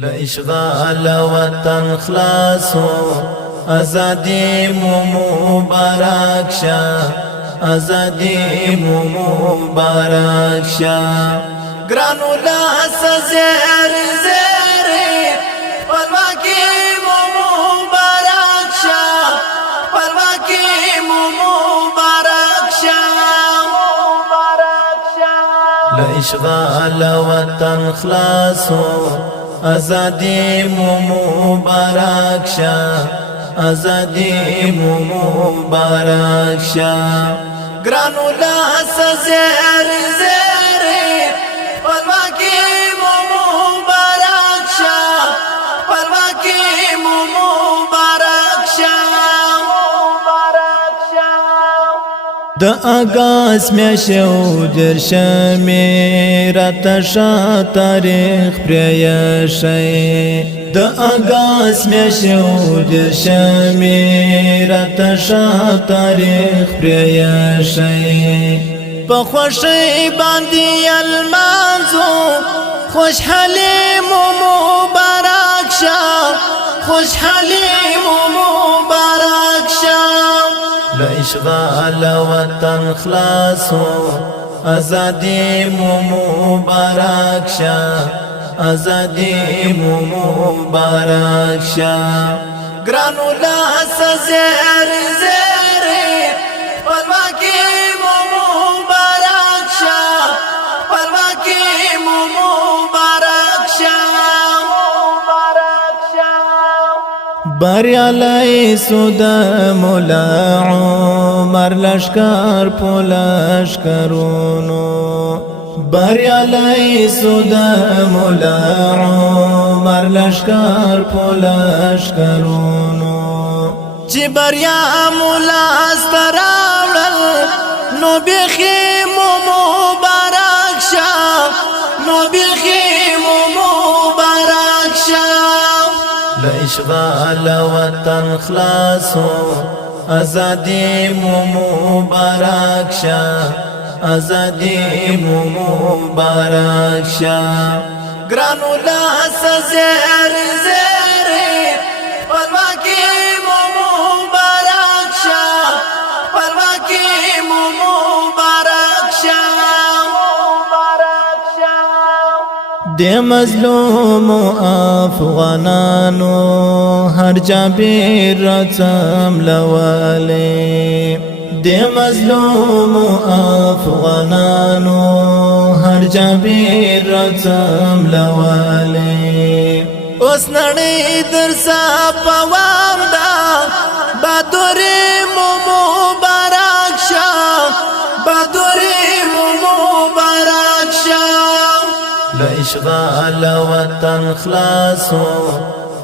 لاشغال وطن خلاصو ازادي مو مبارک شه ازادي مو مبارک شه ګرانو لاس زیر زیر پرواکي مو مبارک شه پرواکي مو مبارک شه لاشغال وطن خلاصو ازادي مو مبارک شه ازادي مو مبارک شه ګرانو لاس زیر زیر پرواکي مو مبارک شه پرواکي مو مبارک شه د اگاز میاشو درشمه راتشا تاریخ پریشی د اگاز میاشو درشمه راتشا تاریخ پریشی په خوشی باندې المانزو خوشحالی مو مبارک شه خوشحالی مو مبارک شه لاشغال وطن خلاصو ازادي مو مبارک شه ازادي مو مبارک شه ګرانو لاس زیر زیر پرواکي مو مبارک شه پرواکي مو مبارک شه بریالی سود مولا عمر لشکر پولشکرونو بریالی سود مولا عمر لشکر پولشکرونو چې بریا مولا استراوړل نو بخي مو مبارک شه نو بخي مو مبارک شه لاشغال وطن خلاصو ازادي مو مبارک شه ازادي مو مبارک شه ګرانو لاس زیر زیر پرواکي مو مبارک شه پرواکي مو مبارک شه د مظلوم افغانانو هر جابر راتم لواله د مظلوم افغانانو هر جابر راتم لواله اوس نړۍ درسا پوام دا بادوري مو مبارک شه بادوري مو مبارک شه لاشغال وطن خلاصو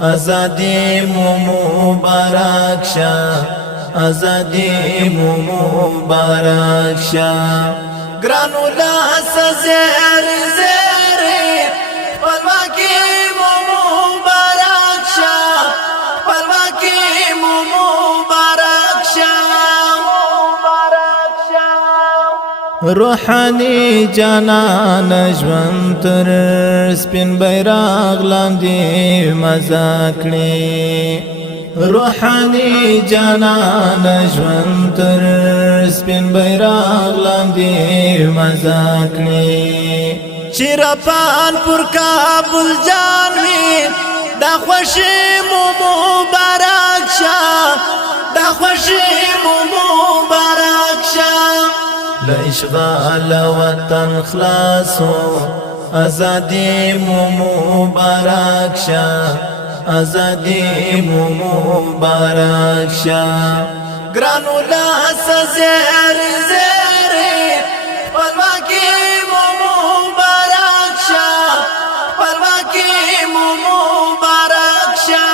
ازادي مو مبارک شه ازادي مو مبارک شه ګرانو لاس زیر زیر پرواکي مو مبارک شه پرواکي مو مبارک شه روحاني جانان ژوند تر سپین بیرغ لاندې مزه کړي روحاني جانان ژوند تر سپین بیرغ لاندې مزه کړي چیرپان پر کابل جان وی دا خوشي مو مبارک شه دا خوشي مو مبارک شه لاشغال وطن خلاصو ازادي مو مبارک شه ازادي مو مبارک شه ګرانو لاس زیر زیر پرواکي مو مبارک شه پرواکي مو مبارک شه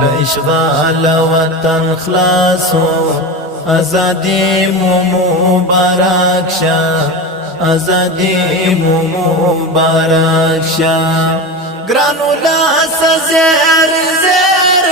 لاشغال وطن خلاصو ازادي مو مبارک شه ازادي مو مبارک شه ګرانو لاس زیر زیر